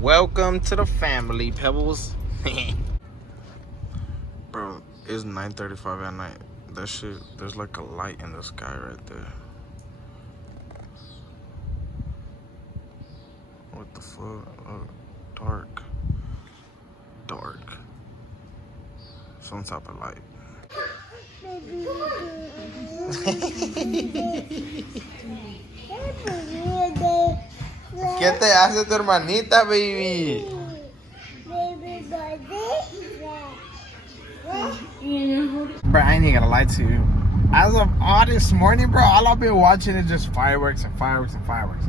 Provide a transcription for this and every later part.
Welcome to the family, Pebbles. Bro, it's 9:35 at night. That shit, there's like a light in the sky right there. What the fuck? Oh, dark. Dark. Some type of light. ¿Qué te hace tu hermanita, baby? Bro, I ain't even gonna lie to you. As of all this morning, bro, all I've been watching is just fireworks and fireworks and fireworks.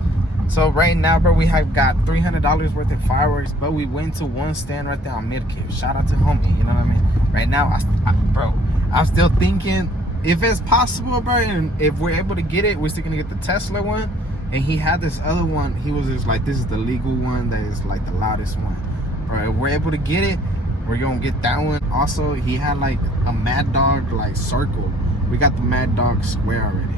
So right now, bro, we have got $300 worth of fireworks, but we went to one stand right there on Midcave. Shout out to homie, you know what I mean? Right now, bro, I'm still thinking if it's possible, bro, and if we're able to get it, we're still gonna get the Tesla one. And he had this other one. He was just like, this is the legal one that is like the loudest one. Bro, if we're able to get it, we're gonna get that one. Also, he had like a Mad Dog like circle. We got the Mad Dog square already.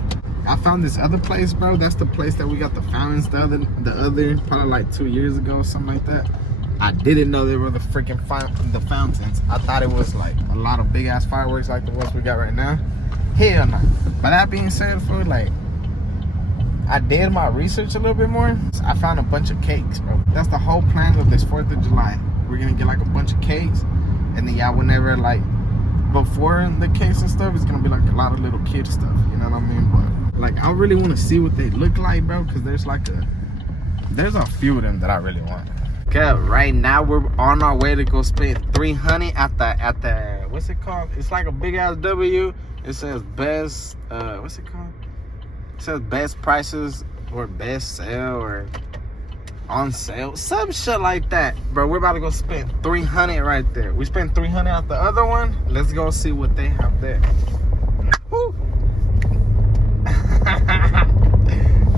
I found this other place, bro. That's the place that we got the fountains the other probably like 2 years ago, something like that. I didn't know they were the freaking the fountains. I thought it was like a lot of big ass fireworks like the ones we got right now. Hell no. But that being said, for like, I did my research a little bit more. I found a bunch of cakes, bro. That's the whole plan of this 4th of July. We're gonna get like a bunch of cakes, and then y'all whenever like before the cakes and stuff, it's gonna be like a lot of little kid stuff. You know what I mean? But like, I really want to see what they look like, bro, because there's a few of them that I really want. Okay, right now we're on our way to go spend $300 at the what's it called? It's like a big ass W. It says best what's it called? It says best prices or best sale or on sale, some shit like that. Bro, we're about to go spend $300 right there. We spent $300 at the other one. Let's go see what they have there. Woo.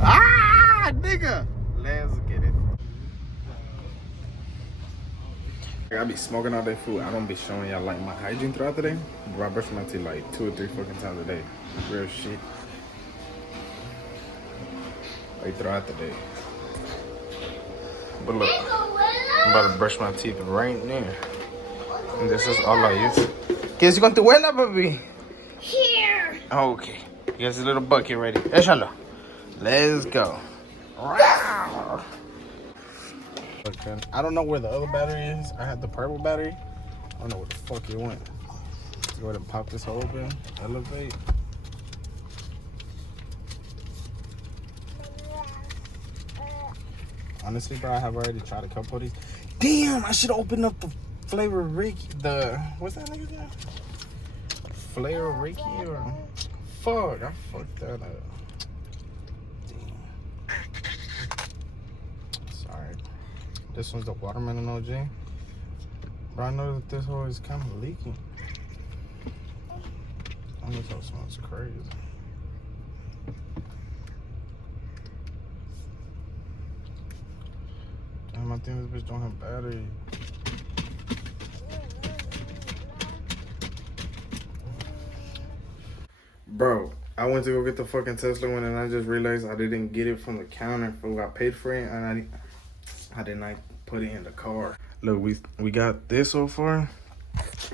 Ah, nigga. Let's get it. I be smoking all day food. I don't be showing y'all like my hygiene throughout the day. Bro, I brush my teeth like 2 or 3 fucking times a day. Real shit. Like throughout the day. But look, I'm about to brush my teeth right now. And this is all I use. ¿Qué es con tu abuela, baby? Here. Okay. You got a little bucket ready. Échalo. Let's go. Okay. I don't know where the other battery is. I had the purple battery. I don't know where the fuck it went. Let's go ahead and pop this hole open. Elevate. Honestly, bro, I have already tried a couple of these. Damn, I should open up the Flavor Ricky. What's that nigga's name? Flavor Ricky or... Fuck, I fucked that up. Damn. Sorry. This one's the watermelon OG. Bro, I know that this hole is kind of leaking. I know that smells crazy. Damn, I think this bitch don't have battery. Bro, I went to go get the fucking Tesla one and I just realized I didn't get it from the counter for who I paid for it, and I did not put it in the car. Look, we got this so far,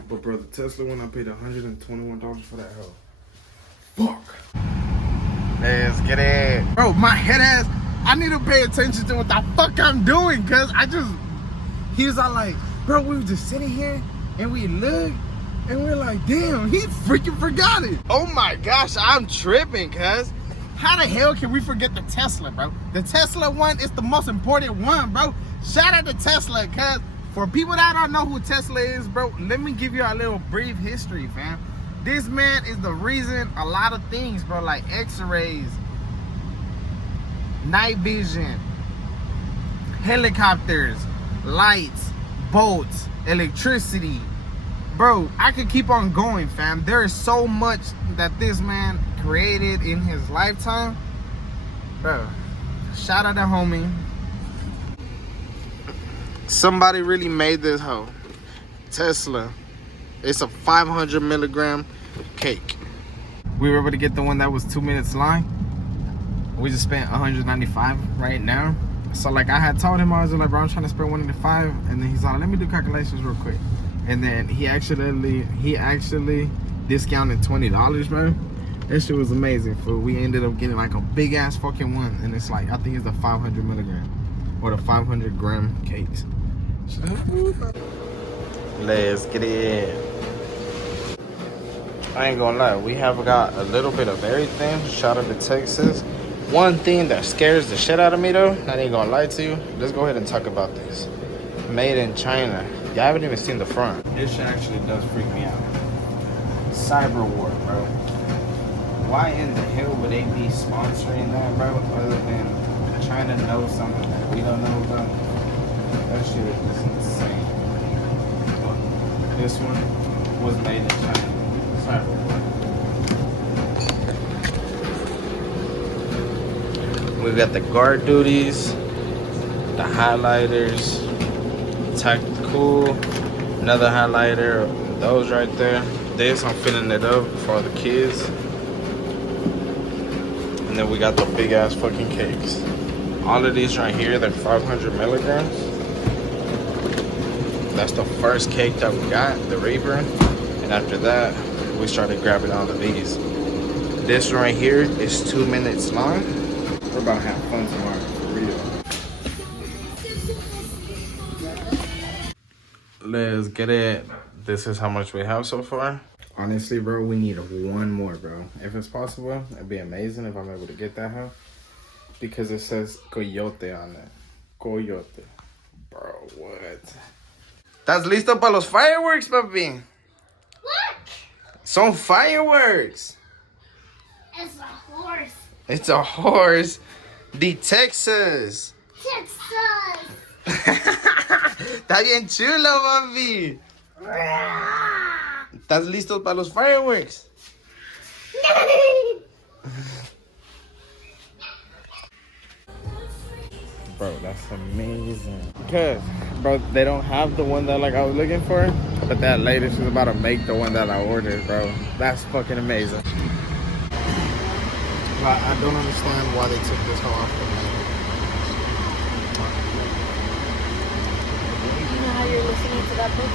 but bro, the Tesla one I paid $121 for that hell. Fuck. Let's get it. Bro, my head ass, I need to pay attention to what the fuck I'm doing, cause he was all like, bro, we were just sitting here and we looked and we're like, damn, he freaking forgot it. Oh my gosh, I'm tripping, cuz. How the hell can we forget the Tesla, bro? The Tesla one is the most important one, bro. Shout out to Tesla, cuz for people that don't know who Tesla is, bro, let me give you a little brief history, fam. This man is the reason a lot of things, bro, like x-rays, night vision, helicopters, lights, boats, electricity. Bro, I could keep on going, fam. There is so much that this man created in his lifetime. Bro, shout out to homie. Somebody really made this hoe. Tesla. It's a 500 milligram cake. We were able to get the one that was 2 minutes long. We just spent $195 right now. So like I had told him, I was like, bro, I'm trying to spend 185, and then he's like, let me do calculations real quick. And then he actually discounted $20, bro. That shit was amazing, fool. We ended up getting like a big ass fucking one, and it's like, I think it's the 500 milligram or the 500 gram cakes. Let's get it. I ain't gonna lie, we have got a little bit of everything. Shout out to Texas. One thing that scares the shit out of me though, I ain't gonna lie to you. Let's go ahead and talk about this. Made in China. Y'all haven't even seen the front. This shit actually does freak me out. Cyber war, bro. Why in the hell would they be sponsoring that, bro? Other than trying to know something that we don't know about. That shit is just insane. Look, this one was made in China. Cyber war. We got the guard duties, the highlighters, tactical, another highlighter, those right there. This, I'm filling it up for the kids. And then we got the big ass fucking cakes. All of these right here, they're 500 milligrams. That's the first cake that we got, the Reaper. And after that, we started grabbing all of these. This right here is 2 minutes long. We're about to have fun tomorrow, for real. Let's get it. This is how much we have so far. Honestly, bro, we need one more, bro. If it's possible, it'd be amazing if I'm able to get that, huh? Because it says coyote on it. Coyote. Bro, what? ¿Estás listo para los fireworks, papi? What? Son fireworks. It's a horse. It's a horse. The Texas. Texas. Está bien chulo, papi. ¿Estás listo para los fireworks? Bro, that's amazing. Because, bro, they don't have the one that like I was looking for, but that lady, she's about to make the one that I ordered, bro. That's fucking amazing. But I don't understand why they took this whole off the menu. You know how you're listening to that book?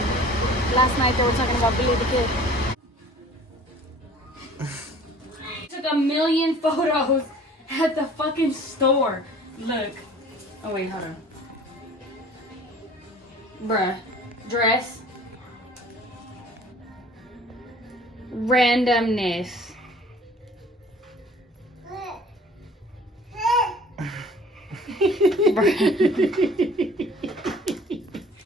Last night they were talking about Billy the Kid. Took 1,000,000 photos at the fucking store. Look. Oh wait, hold on. Bruh. Dress. Randomness.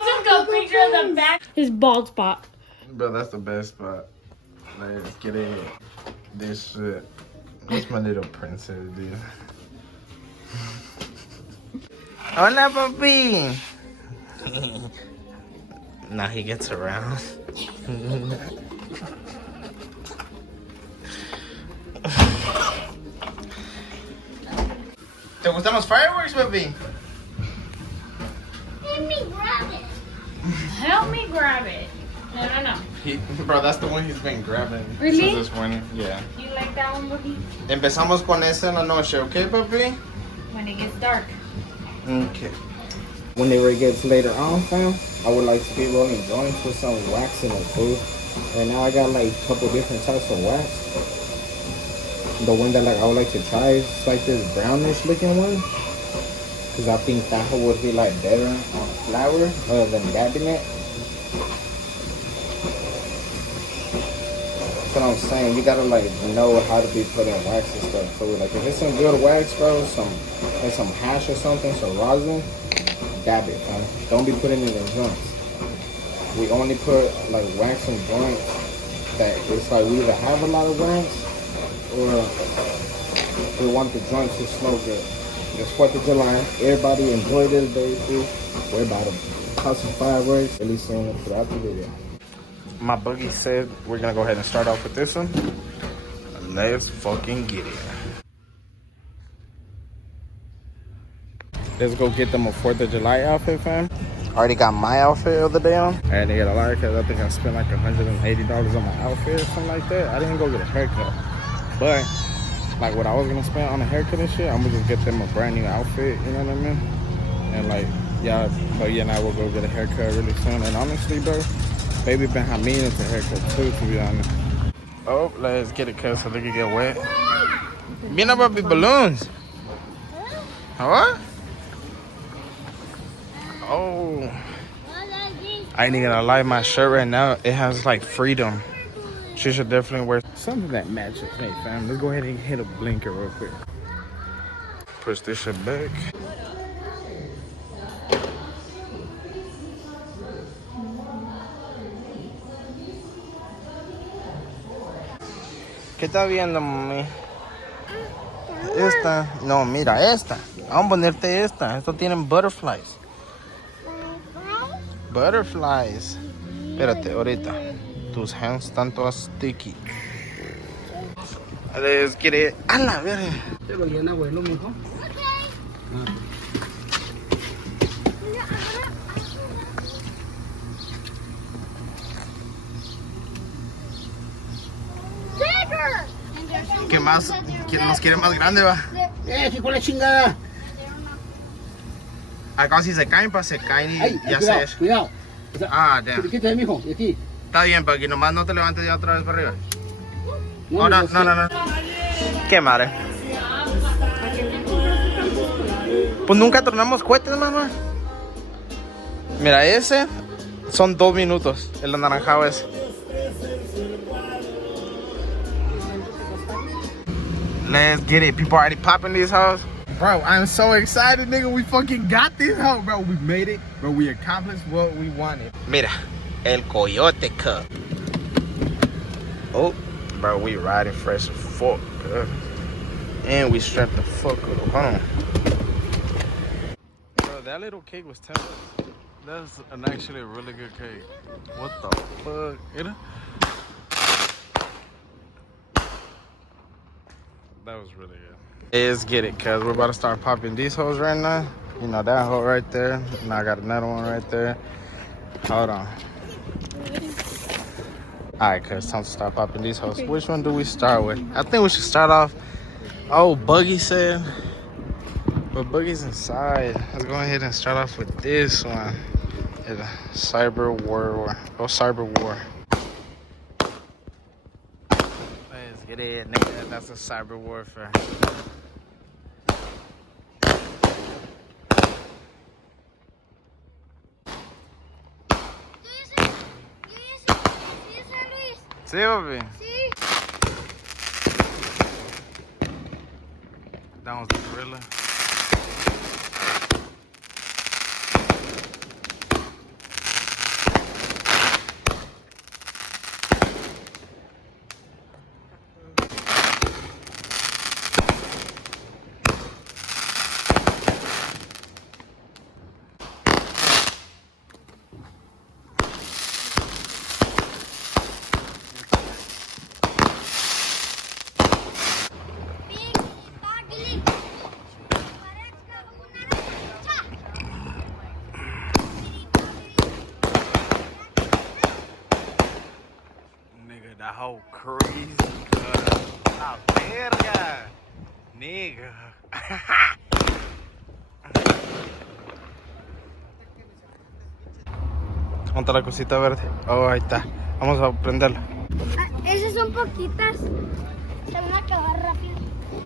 Just go picture of the back. His bald spot. Bro, that's the best spot. Let's get it. This shit. That's my little princess, dude. Hola, papi. Now he gets around. ¿Te gustan los fireworks, papi? Help me grab it. Help me grab it. No. Bro, that's the one he's been grabbing Really? since this morning. Yeah. You like that one, Boogie? Empezamos con ese en la noche, ¿ok, papi? When it gets dark. Okay. Whenever it gets later on, fam, I would like to be rolling joints with some wax in it, food. Right now I got like a couple different types of wax. The one that like I would like to try is like this brownish looking one. Cause I think that would be like better on flour other than dabbing it. That's what I'm saying. You gotta like know how to be putting wax and stuff. So like if it's some good wax, bro, some hash or something, some rosin, dab it, man. Don't be putting it in joints. We only put like wax in joints that it's like we either have a lot of wax or we want the joint to smell good. It's 4th of July. Everybody enjoy this day too. We're about to pop some fireworks. At least seeing it throughout the video. My boogie said we're gonna go ahead and start off with this one. Let's fucking get it. Let's go get them a 4th of July outfit, fam. Already got my outfit of the day on. I had to get a lot because I think I spent like $180 on my outfit or something like that. I didn't go get a haircut. But like what I was gonna spend on a haircut and shit, I'm gonna just get them a brand new outfit, you know what I mean? And like, yeah, Chloe and I will go get a haircut really soon. And honestly, bro, baby been having me into haircut too, to be honest. Oh, let's get it cut so they can get wet. Viene papi balloons. What? Oh. I ain't even gonna lie, my shirt right now, it has like freedom. She should definitely wear something that matches. Hey fam, let's go ahead and hit a blinker real quick. Push this shit back. ¿Qué está viendo, mami? Esta. No, mira, esta. Vamos a ponerte esta. Estos tienen butterflies. Butterflies. Espérate, ahorita. Tus hands están todas sticky. Let's get it. A la verga. Te lo llena, abuelo, mijo. ¿Qué más? ¿Quién nos quiere más grande, va? Hijo de la chingada. Acá si se caen, pues se caen y Ay, ya cuidado, se... cuidado. O sea, Ah, damn. quítate, mijo, de aquí. Está bien, para que nomás no te levantes ya otra vez para arriba. No, Oh, no. ¿Qué madre? Pues nunca tornamos cohetes, mamá. Mira, ese son 2 minutos, el anaranjado ese. Let's get it. People already popping this house. Bro, I'm so excited, nigga. We fucking got this house, bro. We made it, bro. We accomplished what we wanted. Mira, el Coyote Cup. Oh, bro, we riding fresh as fuck, bro. And we strapped the fuck up. Hold on. Bro, that little cake was 10 bucks. That's actually a really good cake. What the fuck? That was really good. Let's get it, cuz we're about to start popping these hoes right now. You know that hole right there. Now I got another one right there. Hold on. Alright, cuz time to start popping these hoes. Which one do we start with? I think we should start off. Oh, Buggy said. But Buggy's inside. Let's go ahead and start off with this one. It's a Cyber War. Oh, Cyber War. Let's get it, nigga. That's a cyber warfare. Sí, papi. Sí. That was the gorilla. That whole crazy. Ah, verga. Nigga. ¿Dónde está la cosita verde? Oh, ahí está. Vamos a prenderla. Esas son poquitas. Se van a acabar rápido.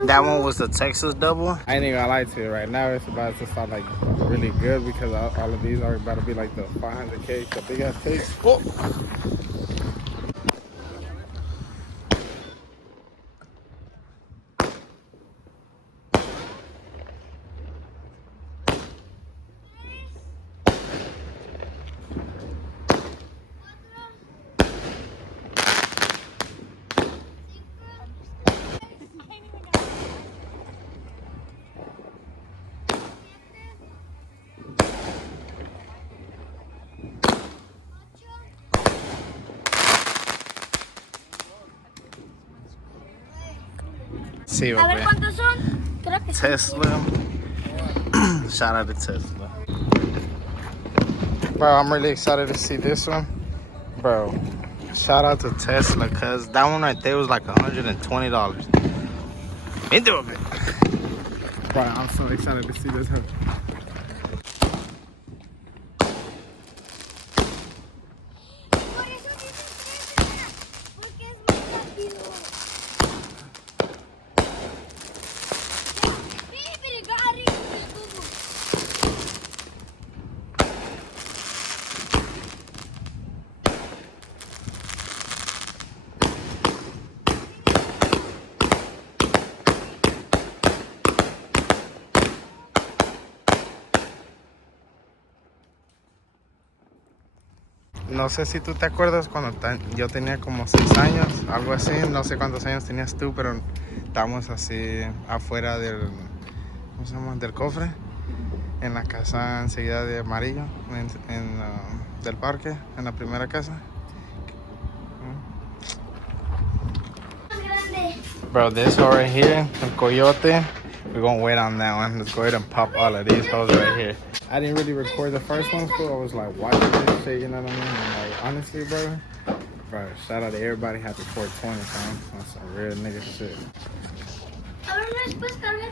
That one was the Texas double. I ain't even gonna lie to you. Right now, it's about to start like really good because all of these are about to be like the 500 cakes, the big ass cakes. Oh. Sí, A ver cuántos son. Creo que Tesla. Shout out to Tesla. Bro, I'm really excited to see this one. Bro, shout out to Tesla, cause that one right there was like $120. Into it. Bro, I'm so excited to see this. no sé si tú te acuerdas cuando yo tenía como 6 años, algo así. No sé cuántos años tenías tú, pero estábamos así afuera del, ¿cómo se llama? Del cofre, en la casa enseguida de Amarillo, del parque, en la primera casa. Bro, this hole right here, the coyote, we're gonna wait on that one. Let's go ahead and pop all of these holes right here. I didn't really record the first one, so I was like watching this shit, you know what I mean? And like, honestly, bro, shout out to everybody. Happy 420, fam. That's some real nigga shit. Ahora después cargar.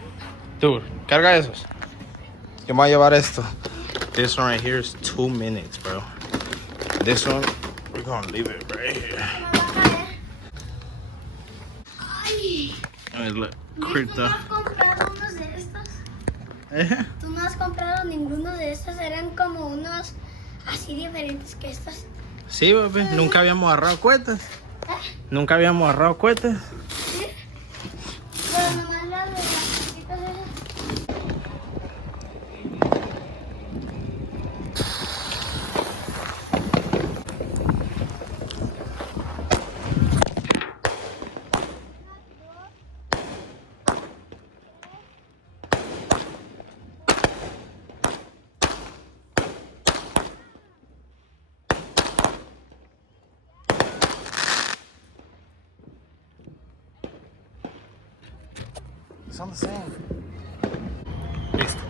Dude, carga esos. Yo me voy a llevar esto. This one right here is 2 minutes, bro. This one, we're gonna leave it right here. Me va a caer. Ay. Hey, look, Luis, creeped ¿tú no up. has comprado unos de estos? Eh? Tú no has comprado ninguno de estos. Eran como unos así diferentes que estos. Sí, papi, nunca habíamos agarrado cohetes. ¿Eh? Nunca habíamos agarrado cohetes. ¿Sí? Pero nomás las de las chiquitas esas. Son the same. Listo.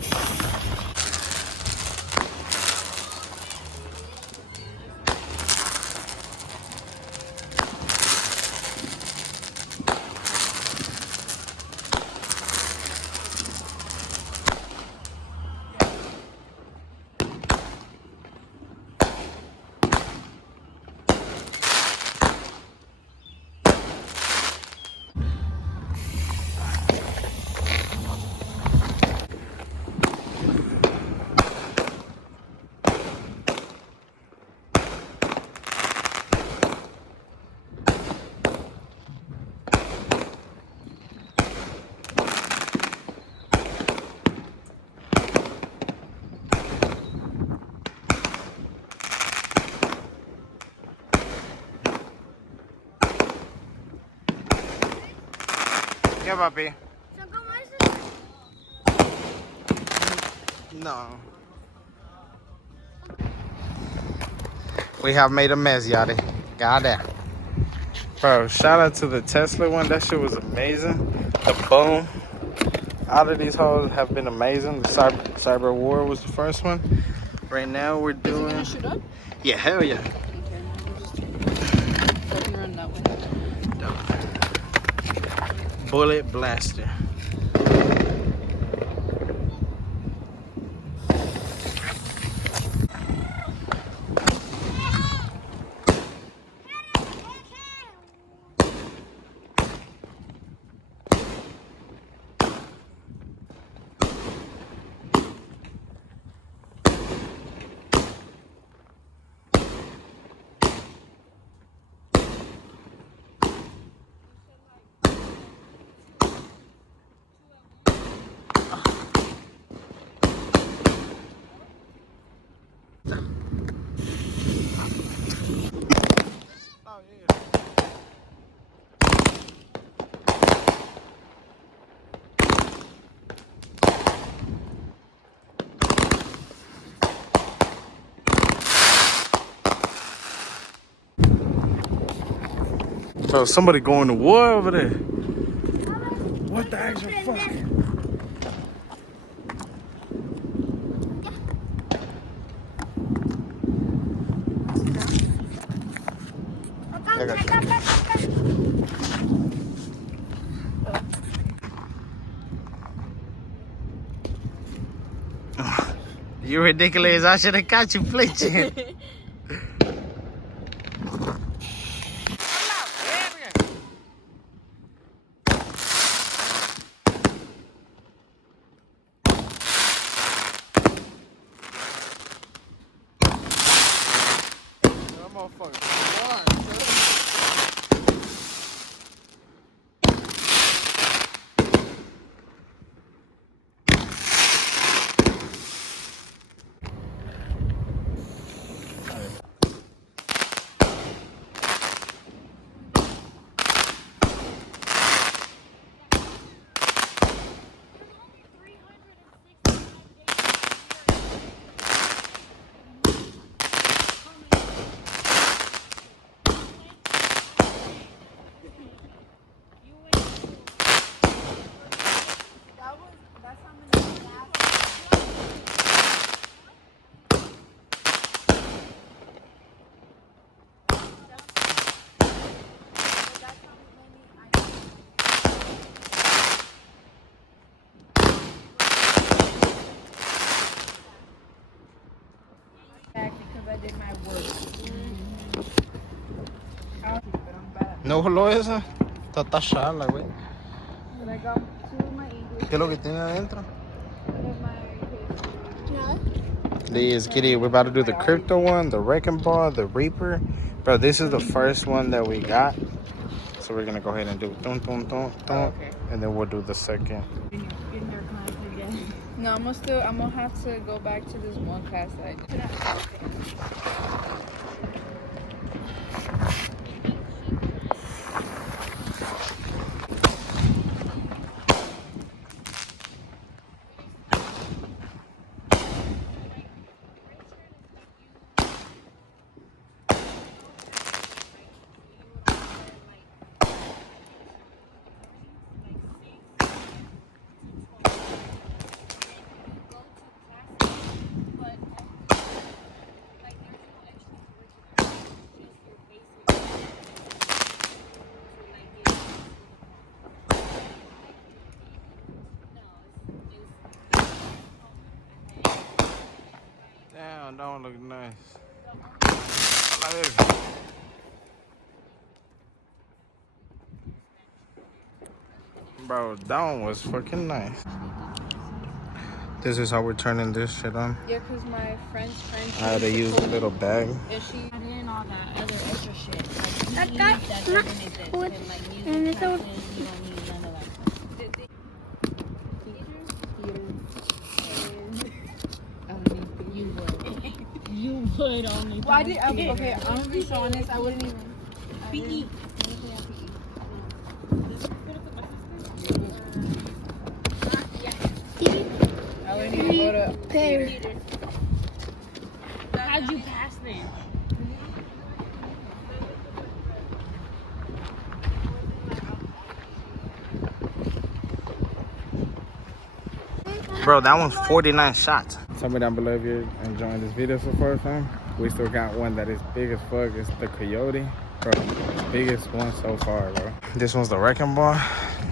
¿Qué, papi? Son como esos. No. We have made a mess, Yachty. Got it. Bro, shout out to the Tesla one. That shit was amazing. The boom. All of these hoes have been amazing. The Cyber War was the first one. Right now we're doing. Is it gonna shoot up? Yeah, hell yeah. Okay, we'll just so I can run that way. Bullet blaster. Bro, somebody going to war over there. What the actual fuck? I got you. You ridiculous. I should have caught you flinching. did my work. ¿No voló esa? Está chala, güey. But I got two of my English. ¿Qué es lo que tiene adentro? One of my Liz, Kitty, we're about to do the crypto one, the wrecking ball, the reaper. Bro, this is the first one that we got. So we're gonna go ahead and do dun, dun, dun, dun, okay. and then we'll do the second. No, I'm gonna have to go back to this one class that I did. Damn, that one look nice. Like this. Bro, that one was fucking nice. This is how we're turning this shit on. Yeah, cause my friend's friend. I had to use a little bag. And she Add in all that other extra shit. That Like, guy- that doesn't exist. And like And music it's all- classes, you don't need none of that. You would. You would only. Why did okay? I'm gonna be so honest. I wouldn't even. PE. I wouldn't even go to. Pair. How'd you pass then? Bro, that one's 49 shots. Tell me down below if you're enjoying this video so far, fam. We still got one that is big as fuck. It's the Coyote. Bro, biggest one so far, bro. This one's the wrecking ball.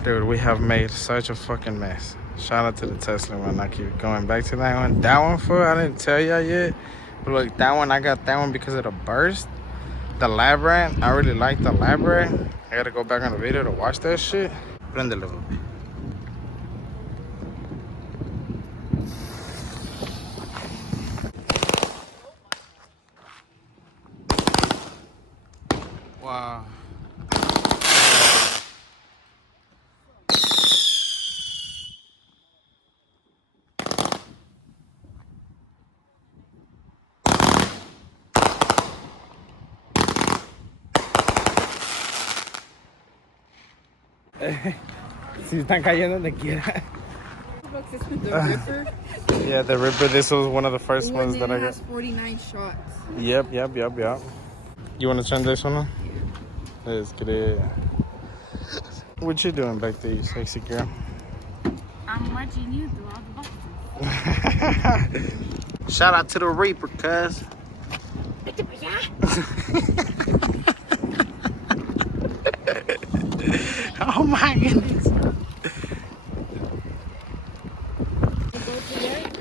Dude, we have made such a fucking mess. Shout out to the Tesla one. I keep going back to that one. That one, fool, I didn't tell y'all yet. But look, that one, I got that one because of the burst. The lab rat, I really like the lab rat. I gotta go back on the video to watch that shit. Blend a little bit. Wow. Si están cayendo donde quiera. The Ripper. Yeah, the Ripper. This was one of the first ones that I got. has 49 shots. Yep. You want to turn this one on? Let's get it. What you doing back there, you sexy girl? I'm watching you do all the boxes. Shout out to the Reaper, cuz. Oh my goodness. I go to work,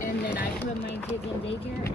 and then I put my kids in daycare.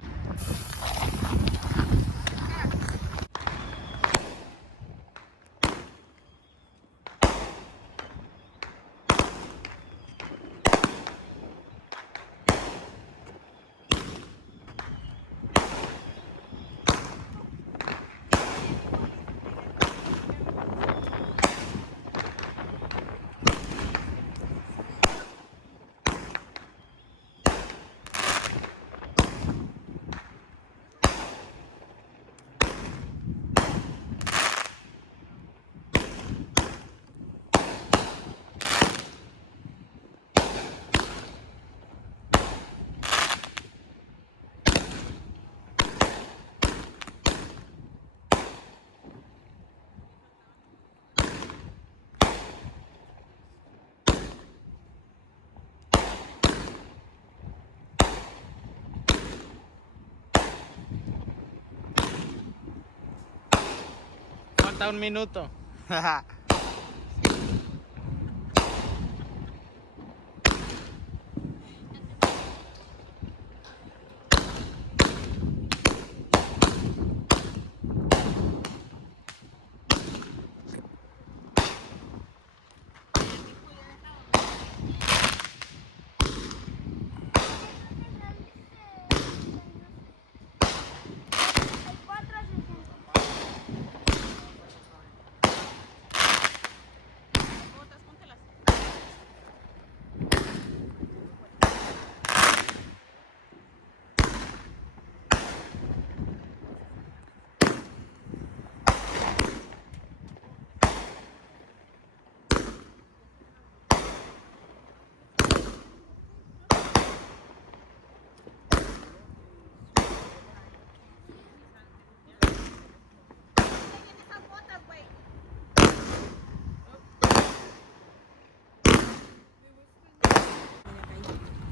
Falta un minuto.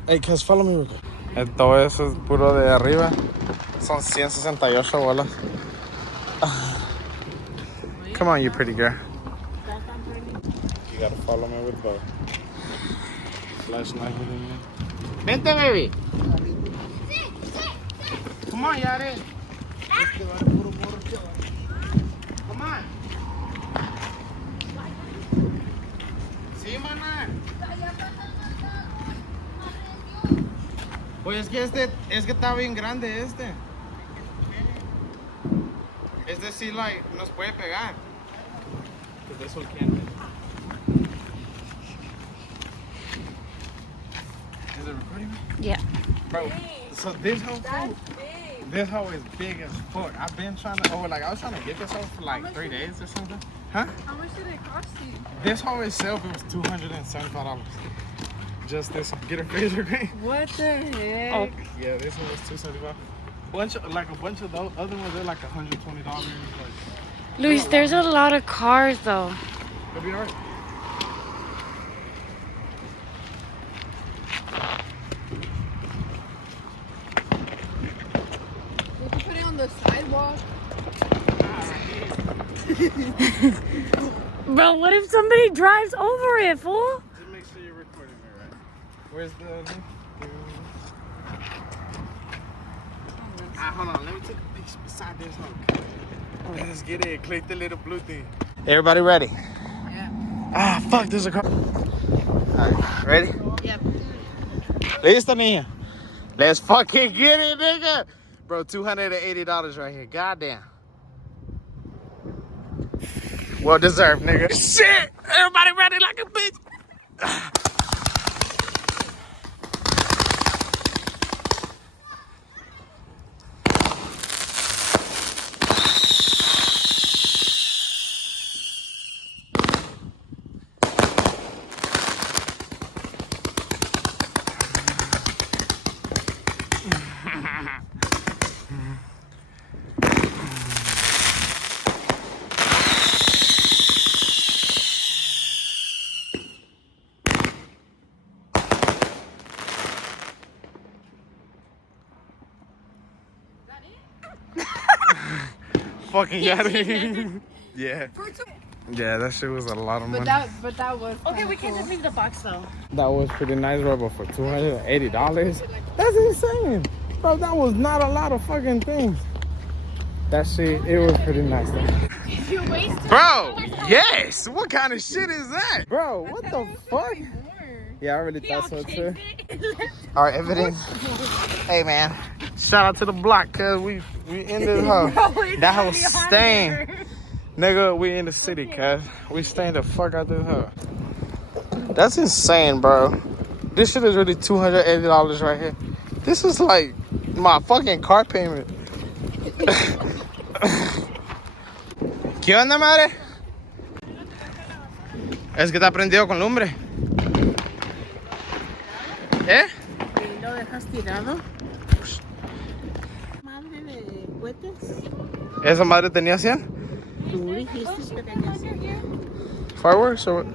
Hey, cuz, follow me real quick. Todo eso es puro de arriba. Son 168 bolas. Come on, you pretty girl. You gotta follow me with the flashlight. Vente, baby. Come on, Yare. Come on. Sí, maná. Pues es que está bien grande este. Este sí, like, nos puede pegar. Because this one can't. Is it recording me? Yeah. Bro, so this hoe is big as fuck. I've been trying to, I was trying to get this hoe for like 3 days or something. Huh? How much did it cost you? This hoe itself, it was $275. Just this one. Get a razor green. What the heck? Oh. Yeah, this one was $275. A bunch of those other ones, they're like $120. Like, Luis, there's a lot of cars though. it'll be alright. Did you put it on the sidewalk? Bro, what if somebody drives over it, fool? Just make sure you're recording me right. Where's the link? Hold on, let me take a picture beside this one. Let's get it. Click the little blue thing. Everybody ready? Yeah. Fuck, there's a car. Alright, ready? Yep. Listo, niña. Let's fucking get it, nigga. Bro, $280 right here. Goddamn. Well deserved, nigga. Shit! Everybody ready like a bitch. Fucking got it. Yeah. Yeah, that shit was a lot of money. But that was Okay, we can just leave the box though. That was pretty nice, bro, but for $280? That's insane. Bro, that was not a lot of fucking things. That shit, it was pretty nice, though. You wasted. Bro, yes! What kind of shit is that? Bro, what the fuck? Yeah, I really thought so, too. All right, everything. Hey, man. Shout out to the block, cuz we in this hoe. That hoe staying. Nigga, we in the city, cuz. We staying the fuck out this hoe. That's insane, bro. This shit is really $280 right here. This is like my fucking car payment. ¿Qué onda, madre? Es que está prendido con lumbre. ¿Eh? ¿Y lo dejas tirado? Madre de cohetes. ¿Esa madre tenía 100? Tú dijiste que tenías. Fireworks or what?